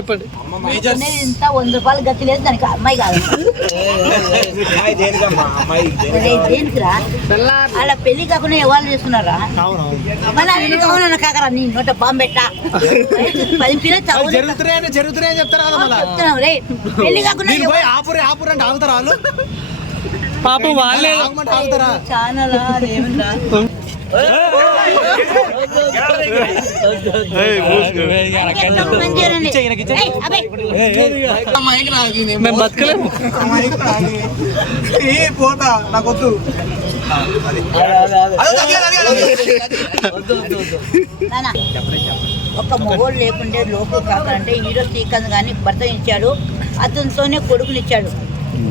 చెప్పండి ఇంత వంద రూపాయలు గతి లేదు దానికి అమ్మాయి కాదు ఒరేయ్, దేనికిరా అలా పెళ్ళి కాకుండా ఎవరు చేస్తున్నారా మళ్ళీ అది కావాలన్న కాకరా నీ నోట బాంబు పెట్టా పది పిల్లలు జరుగుతున్నాయని చెప్తారు రే పెళ్ళి కాకుండా ఆపురే ఆపురే అంటే ఆగుతారా వాళ్ళు పాపం వాళ్ళే ఆగమంటే మేము బతకలేము పోతా నాకొద్దు ఒక మొగోడు లేకుండే లోపు కాకంటే హీరో శ్రీకాంత్ గాని భర్త ఇచ్చాడు అతనితోనే కొడుకునిచ్చాడు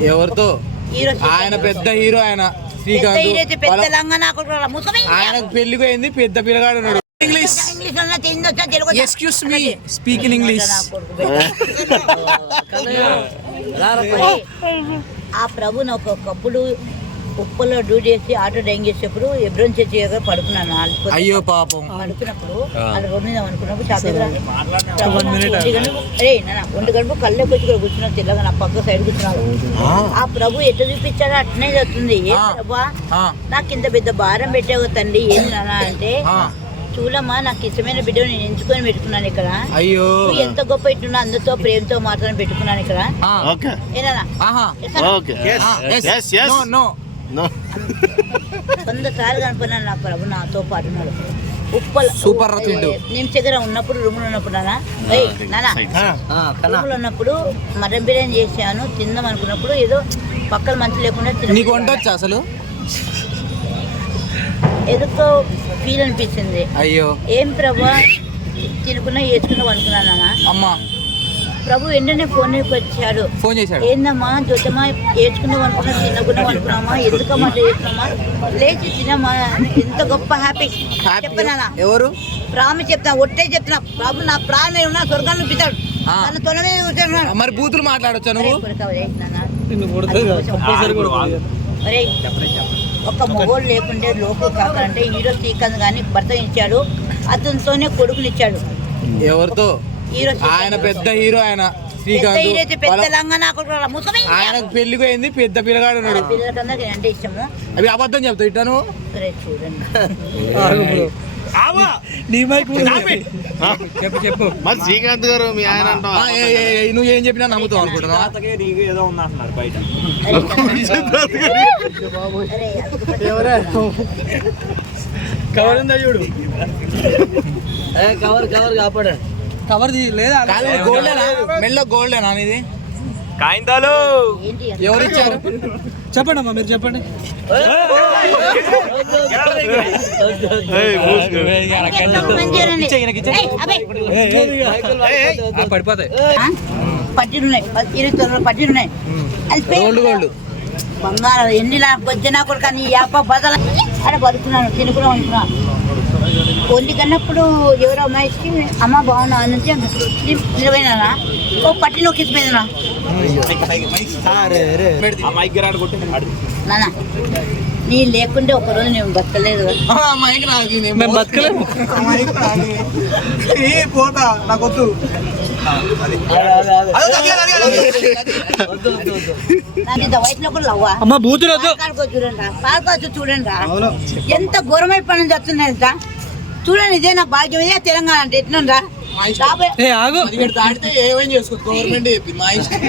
ఎవరితో? హీరో ఆయన పెద్ద హీరో ఆయన. శ్రీకాంత్ పెద్ద ముసలి ఆయనకు అయింది పెద్ద పిల్లగాడు ఉన్నాడు. English? Excuse me speak in English ఆ ప్రభుని ఒక్కొక్కప్పుడు ఉప్పులో డ్యూటీ చేసి ఆటో డ్రైవింగ్ చేసేటప్పుడు ఎబ్రోన్ చర్చి దగ్గర పడుకున్నాను. అయ్యో పాపం. పడుకున్నప్పుడు అది రోడ్డు మీద అనుకున్నప్పుడు షాప్ దగ్గర ఒంటి గంటకు రే నాన్న ఒంటి గంటకు కళ్ళకి వచ్చి ఇక్కడ కూర్చున్నావు తెల్లగా నా పక్క సైడ్ కూర్చున్నావు. ఆ. ప్రభు ఎట్లా చూపించాడో అట్నే చెప్తుంది. ఏ ఆ. ప్రభా ఆ, నాకు ఇంత పెద్ద భారం పెట్టావు తండ్రి. ఏంది నాన్న అంటే ఆ, చూడమ్మా నాకు ఇష్టమైన బిడ్డను నేను ఎంచుకొని పెట్టుకున్నాను ఇక్కడ. అయ్యో. నువ్వు ఎంత గొప్ప ఇట్టున్నా అందరితో ప్రేమతో మాత్రం పెట్టుకున్నాను ఇక్కడ. ఆ, ఓకే. ఏనా ఆహా. ఓకే. ఆ, yes. Yes, yes. No, no. No వంద సార్లు కనుక్కున్నాను నా ప్రభు నాతో పాటు ఉన్నాడు. ఉప్పల సూపర్. నేను దగ్గర ఉన్నప్పుడు రూమ్లో ఉన్నప్పుడు నాన్న ఏయ్ నాన్న రూమ్లో ఉన్నప్పుడు మటన్ బిర్యానీ చేశాను తిందాం అనుకున్నప్పుడు ఏదో పక్కన మంచి లేకుండా నీకు వంట వచ్చా అసలు? ఎందుకో ఫీల్ అనిపించింది అయ్యో. ఏం ప్రభా? తినుకున్నా వేసుకున్నా అనుకున్నాను నాన్న అమ్మా. ప్రభు వెంటనే ఫోన్ వచ్చాడు. ఫోన్ చేశాడు. ఏందమ్మా జొత్తమా ఏడ్చుకుందాం అనుకున్నా తినకుండా అనుకున్నామా ఎందుకమ్మా చేస్తున్నామా? లేచి తినమ్మా ఎంత గొప్ప హ్యాపీ. చెప్పనా ఎవరు? ప్రామి చెప్తా ఒట్టే చెప్తున్నా. ప్రభు నా ప్రాణం ఉన్నా స్వర్గాన్ని పితాడు. తన కూర్చున్నాడు మరి బూతులు మాట్లాడొచ్చా నువ్వు? ఒక మొగోడు లేకుండే లోపు కాకంటే హీరో శ్రీకాంత్ గాని భర్త ఇచ్చాడు. అతనితోనే కొడుకునిచ్చాడు. ఎవరితో? ఆయన పెద్ద హీరో ఆయన. పెద్ద హీరో అయితే శ్రీకాంత్ పెద్ద వాళ్ళ- లంగా నాకు ముసలి. ఆయనకు పెళ్ళికి అయింది పెద్ద పిల్లగాడు ఉన్నాడు. అవి అబద్ధం చెప్తావు ఇట్లా నువ్వు? సరే చూడండి. ఆగు బ్రో. నీ మైక్ కూడా ఉంది. చెప్పు చెప్పు. మరి శ్రీకాంత్ గారు మీ ఆయన నువ్వు ఏం చెప్పినా నమ్ముతావు అనుకుంటున్నా అరే, కవర్ ఉందా చూడు? కవర్ తీ- లేదా? గోల్డేనా మెల్ల గోల్డేనా ఇది ఏంటి ఎవరు ఇచ్చారు చెప్పండి అమ్మా మీరు చెప్పండి. మంచిగానే ఏయ్, అబ్బే. పడిపోతాయి. ఆ? పట్టీలు ఉన్నాయి పది- ఇరవై తొమ్మిది పట్టీలు ఉన్నాయి అది పేరు గోల్డ్. గోల్డ్ బంగారం ఎన్ని నాకు వచ్చినా కూడా కానీ యాప బదల అక్కడ బతుకున్నాను తినుకున్నాం అనుకున్నా ఒంటి కన్నప్పుడు ఎవరో అమ్మాయికి అమ్మ బాగున్నా అని నుంచి నిలబడినా ఓ పట్టి నొక్కి ఇచ్చిపోయిందినా నాన్న. నీ లేకుంటే ఒక రోజు నేను బతకలేదు మైక్. మేము బతకలేము. పోతా నాకొద్దు అమ్మ బూతులు చూడండి చూడండి ఎంత ఘోరమైన పనులు చేస్తున్నాయి ఎంత చూడండి ఇదే నా భాగ్యం ఇదే తెలంగాణ అంటే ఎట్లుందా రాబోయే ఏ ఆగు. పదిహేడు దాటితే ఏమేం చేసుకో గవర్నమెంట్ చెప్పింది మా ఇష్టం.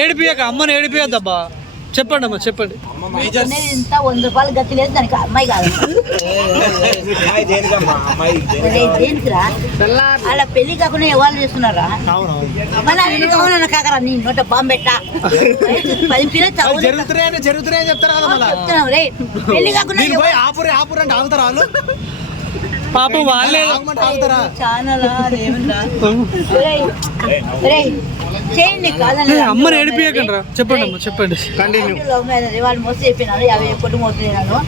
ఏడిపియక అమ్మని ఏడిపియద్దబ్బా. చెప్పండి అమ్మా చెప్పండి. ఇంత వంద రూపాయలు గతి లేదు దానికి అమ్మాయి కాదు. ఒరేయ్, దేనికిరా? అలా పెళ్ళి కాకుండా ఎవరు చేస్తున్నారా? కాకరా నీ నోట బాంబు పెట్టా. పది పిల్లలు చెప్తారు పెళ్ళి కాకుండా ఆపురే ఆపురే అంటే ఆగుతారా వాళ్ళు? పాపం వాళ్ళే అమ్మని ఏడిపియకండి రా చెప్పండి అమ్మా చెప్పండి. మ్యారేజ్ వాళ్ళు మోసం చెప్పినారు యాభై కొట్టు మోసం చేయను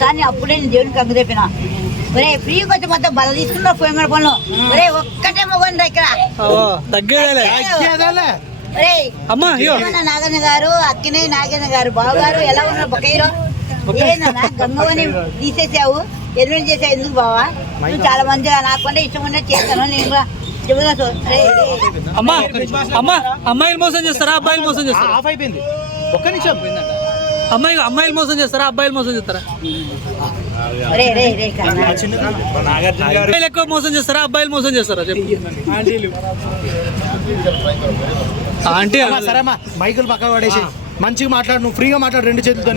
కానీ అప్పుడే నేను దేవునికి అంగ చెప్పిన ఒరే ఫ్రీకి వచ్చి మొత్తం బల తీసుకున్నారు పోయిన పనులు ఒరే ఒక్కటే మొగండి ఇక్కడ? తగ్గేదేలే. అమ్మా నాగన్న గారు అక్కినే నాగన్న గారు బావగారు ఎలా ఉన్నారు? బకీరో ఏనా గంగవని తీసేసావు? ఎలిమెంట్ చేసా ఎందుకు బావా? నువ్వు చాలా మంచిగా నాకుంటే ఇష్టం ఉన్నది చేస్తాను. నేను కూడా అమ్మా అమ్మా అమ్మాయిలు మోసం చేస్తారా అబ్బాయిలు మోసం చేస్తారా? ఆఫ్ అయిపోయింది. ఒక్క నిమిషం. అమ్మాయి అమ్మాయిలు మోసం చేస్తారా అబ్బాయిలు మోసం చేస్తారా? అబ్బాయిలు ఎక్కువ మోసం చేస్తారా అబ్బాయిలు మోసం చేస్తారా? చెప్పు. ఆంటీ అమ్మా, సరే అమ్మా మైకులు పక్క పడేసి. మంచిగా మాట్లాడు నువ్వు ఫ్రీగా మాట్లాడు రెండు చేతులతో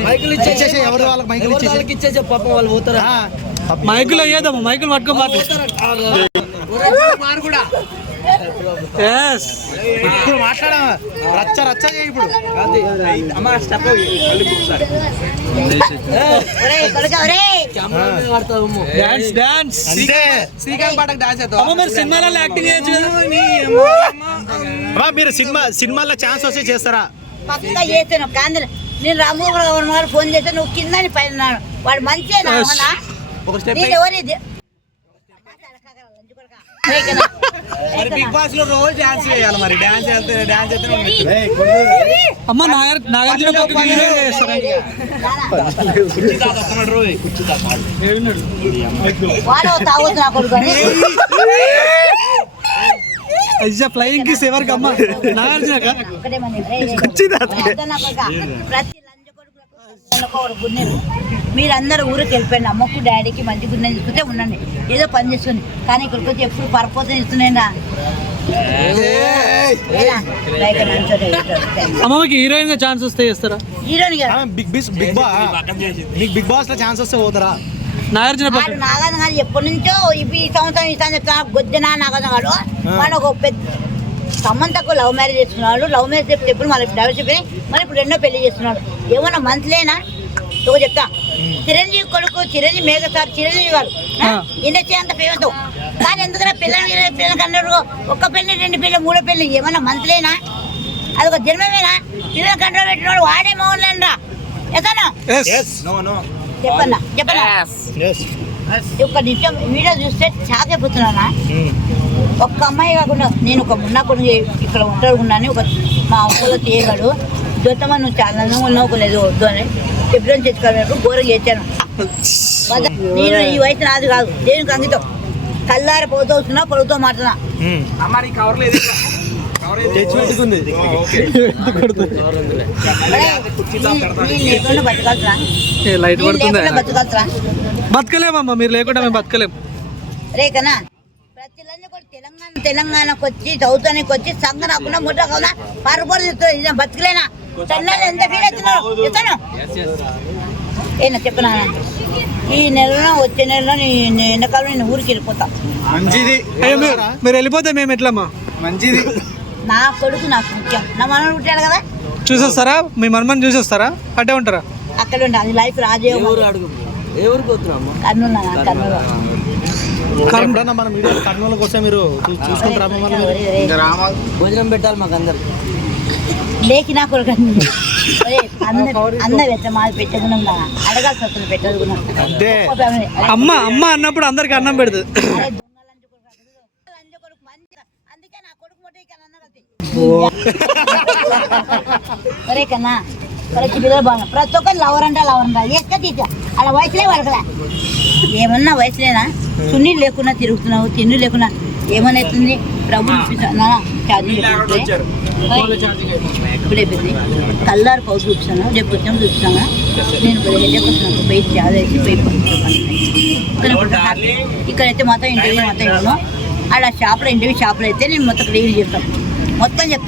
ఇచ్చేసి ఎవరు వాళ్ళకి మైకులు ఇచ్చేసి ఇచ్చేసే పాపం వాళ్ళు పోతారా? మైకులు అయ్యేదమ్మా మైకులు పట్టుకో మాట్లాడు ఎస్ ఇప్పుడు మాట్లాడా రచ్చ రచ్చ చేయి ఇప్పుడు. డాన్స్ డాన్స్ అంతే. శ్రీకాంత్ పాటకు డాన్స్ అమ్మ మీరు సినిమాలలో యాక్టింగ్ చేయొచ్చు కదా? అమ్మా, మీరు సినిమా సినిమాల్లో ఛాన్స్ వస్తే చేస్తారా? పక్కా చేస్తాను. నేను గారు ఫోన్ చేస్తే నువ్వు కిందని పైన. వాడు మంచిగా ఒక స్టెప్ బిగ్ బాస్లో రోజు డాన్స్ చేయాలి మరి. డాన్స్ చేస్తే డాన్స్ అమ్మ నాగర్ నాగార్జున అయ్యా ఫ్లయింగ్ కిస్ ఎవరికి అమ్మ. నాగార్జున కొడుకా. ప్రతి లంజ కొడుకులకు. మీరందరూ ఊరికి వెళ్ళిపోయింది అమ్మకు డాడీకి మంచి గున్నెలు తీసుకుంటే ఉండండి. ఏదో పని చేస్తుంది. కానీ ఇక్కడికి వచ్చి ఎప్పుడు పరపోతే ఇస్తున్నాయినా అమ్మకి హీరోయిన్గా ఛాన్స్ వస్తే చేస్తారా? హీరోని కదా ఆ, బిగ్ బిస్ బిగ్ బాస్ మీకు బిగ్ బాస్లో ఛాన్స్ వస్తే పోతారా? నాగార్జున నాగార్జున గారు ఎప్పటి నుంచో ఈ సంవత్సరం ఈ సంవత్సరం చెప్తున్నా గొద్దున నాగార్జున గారు. ఒక పెద్ద సమంతకు లవ్ మ్యారేజ్ చేస్తున్నాడు లవ్ మ్యారేజ్ చెప్తే ఎప్పుడు మళ్ళీ డైవర్స్ చెప్పి మరి ఇప్పుడు రెండో పెళ్ళి చేస్తున్నాడు. ఏమన్నా మంత్లేనా? ఒక చెప్తా. చిరంజీవి కొడుకు చిరంజీవి మేఘ సార్ చిరంజీవి గారు. ఇండస్ట్రీ అంత ఫేమస్ కానీ ఎందుకంటే పిల్లలు పిల్లలకి అన్నారు ఒక్క పెళ్ళి రెండు పెళ్ళి మూడో పెళ్ళి ఏమన్నా మంత్లేనా అదొక జన్మమేనా? పిల్లలు కంట్రోల్ పెట్టినాడు వాడే మౌన్లేను రా ఎతను ఎస్ చెప్పన్నా చెప్పన్నా. ఒక నిత్యం వీడియో చూస్తే షాక్ అయిపోతున్నానా ఒక్క అమ్మాయి కాకుండా నేను ఒక మున్నా కొడుకు ఇక్కడ ఉంటాడు ఉన్నాను ఒక మా అమ్మలో చేయగాడు జ్యోతమ్మ నువ్వు చాలా అందంగా ఉన్నావు ఒక లేదు వద్దు అని. చెప్పడం తెచ్చుకోలేదు ఘోరం చేశాను. నేను ఈ వయసు నాది కాదు. దేనికి అంకితం? కల్లార పోతూ వస్తున్నా పొడుగుతో మాట్లాడుతున్నా. కవర్ లేదు. నేను లైట్ నేను పడుతుందా? బతకలేమమ్మా మీరు లేకుండా మేము బతకలేం. రేకనా ప్రతి తెలంగాణ తెలంగాణకు వచ్చి చదువుతానికి వచ్చి సంఘ రాకుండా ముట్ట పరుపరు ఇది బతుకులేనా? చెన్నైలో ఎంత ఫీల్ అవుతున్నారు చెప్తాను. ఏనా చెప్పనా? ఈ నెలలో వచ్చే నెలలో నీ నీ ఎండాకాలం నేను ఊరికి వెళ్ళిపోతా. మంచిది. మీరు వెళ్ళిపోతే మేము ఎట్లమ్మా? మంచిది. నా కొడుకు నాకు ముఖ్యం. నా మనవడు పుట్టాడు కదా? చూసొస్తారా? మీ మనమని చూసొస్తారా? అట్టే ఉంటారా? అక్కడ ఉండే అది లైఫ్ రాజే ఊరు అడుగు? ఏ ఊరికి కర్నూలు కర్నూలు. ఎప్పుడన్నా మన వీడియో కర్నూలుకి వస్తే మీరు చూసుకుంటారా. భోజనం పెట్టాలి మాకు అందరు లేకి నా కొడుకు ఒరే, అన్న అన్న వెచ్చ మాది పెట్టకుండా అడగాల్సి వస్తుంది అమ్మ అమ్మ అన్నప్పుడు అందరికి అన్నం పెడుతుంది సరే కన్నా ప్రతి పిల్లలు బాగా ప్రతి ఒక్కరు లవర్ అంటే లవర్ అంట. ఎక్క తీసా అలా వయసులే వరకలే ఏమన్నా వయసులేనా? సున్ని లేకుండా తిరుగుతున్నావు తిండి లేకుండా ఏమన్నా అవుతుంది ప్రభు ఛార్జింగ్ ఇప్పుడు కల్లారు పౌరు చూపిస్తాను రేపు వచ్చాం చూపిస్తాను నేను హెడ్ఎక్ వస్తున్నాను బయట చాలా వేసి ఇక్కడైతే మొత్తం ఇంటర్వ్యూ మొత్తం ఇవ్వను ఆడ షాప్లో ఇంటర్వ్యూ షాప్లో అయితే నేను మొత్తం రివ్యూ చేస్తాను మొత్తం చెప్తాను